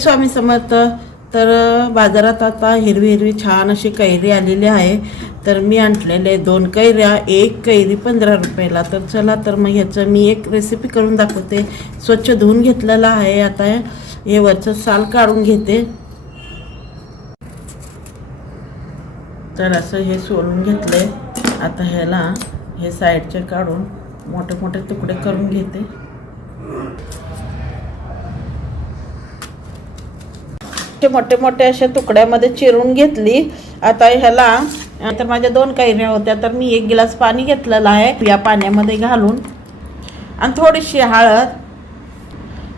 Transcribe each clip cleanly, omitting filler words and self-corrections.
श्री स्वामी समर्थ. तर बाजारात आता हिरवी हिरवी छान अशी कैरी आलेली आहे. तर मी आणलेले 2 कैऱ्या, 1 कैरी 15 रुपयाला. तर चला तर मग ह्याचं मी एक रेसिपी करून दाखवते. स्वच्छ धुवून घेतलेलं आहे. आता हे वरचं साल काढून घेते. तर असं हे सोलून घेतलंय. आता ह्याला हे साईडचे काढून मोठे मोठे तुकडे करून घेते. मोठे मोठे अशा तुकड्यामध्ये चिरून घेतली. आता ह्याला तर माझ्या 2 कैऱ्या होत्या, तर मी 1 गिलास पाणी घेतलेलं आहे. या पाण्यामध्ये घालून आणि थोडीशी हळद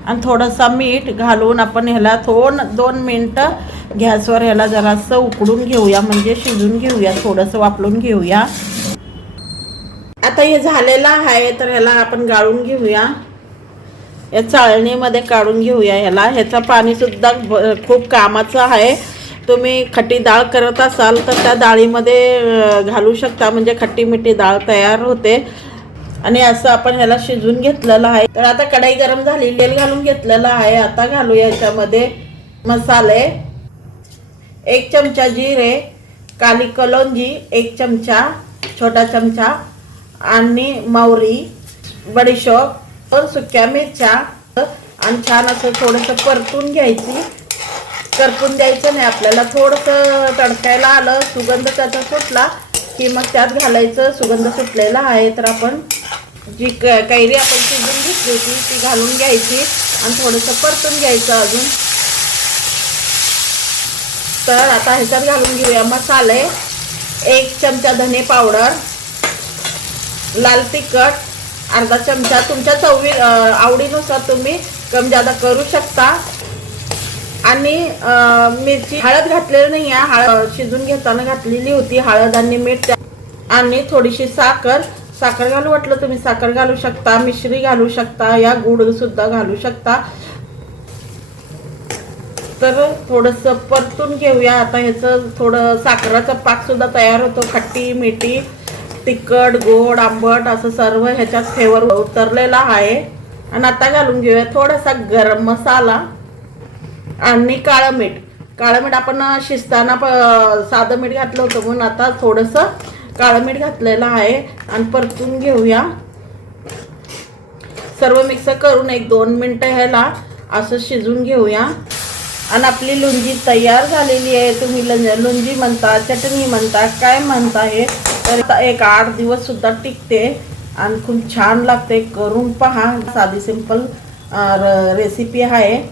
आणि थोडंसं मीठ घालून आपण ह्याला 2 मिनटं गॅसवर ह्याला जरासं उकडून घेऊया, म्हणजे शिजून घेऊया, थोडंसं वाफलून घेऊया. आता हे झालेलं आहे. तर ह्याला आपण गाळून घेऊया. या चाळणीमध्ये काढून घेऊया ह्याला. ह्याचं पाणीसुद्धा खूप कामाचं आहे. तुम्ही खट्टी डाळ करत असाल तर त्या डाळीमध्ये घालू शकता, म्हणजे खट्टी मिठी डाळ तयार होते. आणि असं आपण ह्याला शिजून घेतलेलं आहे. तर आता कढई गरम झाली, तेल घालून घेतलेलं आहे. आता घालूया ह्याच्यामध्ये मसाले. 1 चमचा जिरे, काली कलोंजी 1 चमचा, छोटा चमचा, आणि मोहरी, बडीशोप, 2 सुक्या मिरच्या, आणि छान असं थोडंसं परतून घ्यायची. करपून द्यायचं नाही आपल्याला. थोडंसं तडकायला आलं, सुगंध त्याचा सुटला की मग त्यात घालायचं. सुगंध सुटलेला आहे. तर आपण जी कैरी आपण शिजून घेतली होती ती घालून घ्यायची आणि थोडंसं परतून घ्यायचं अजून. तर आता ह्याच्यात घालून घेऊया मसाले. 1 चमचा धने पावडर, लाल तिखट अर्धा चमचा. तुमच्या आवडीनुसार तुम्ही कमी जादा करू शकता. आणि मिरची, हळद घातलेली नाही आहे, हळद शिजून घेताना घातलेली होती, हळद आणि मीठ. आणि थोडीशी साखर घालू वाटलं तुम्ही साखर घालू शकता, मिश्री घालू शकता, या गुळ सुद्धा घालू शकता. तर थोडंसं परतून घेऊया. आता ह्याचं थोडं साखराचा पाक सुद्धा तयार होतो. खट्टी मिठी, तिखट, गोड, आंबट असं सर्व ह्याच्यात फ्लेवर उतरलेला आहे. आणि आता घालून घेऊया थोडासा गरम मसाला आणि काळं मीठ आपण शिजताना साधं मीठ घातलं होतं, म्हणून आता थोडंसं काळं मीठ घातलेलं आहे. आणि परतून घेऊया. सर्व मिक्स करून 1-2 मिनटं ह्याला असं शिजून घेऊया. आणि आपली लोणजी तयार झालेली आहे. तुम्ही लोणजी म्हणता, चटणी म्हणता, काय म्हणता, हे तर एक 8 दिवस सुद्धा टिकते आणि खूप छान लागते. करून पहा. साधी सिंपल रेसिपी आहे.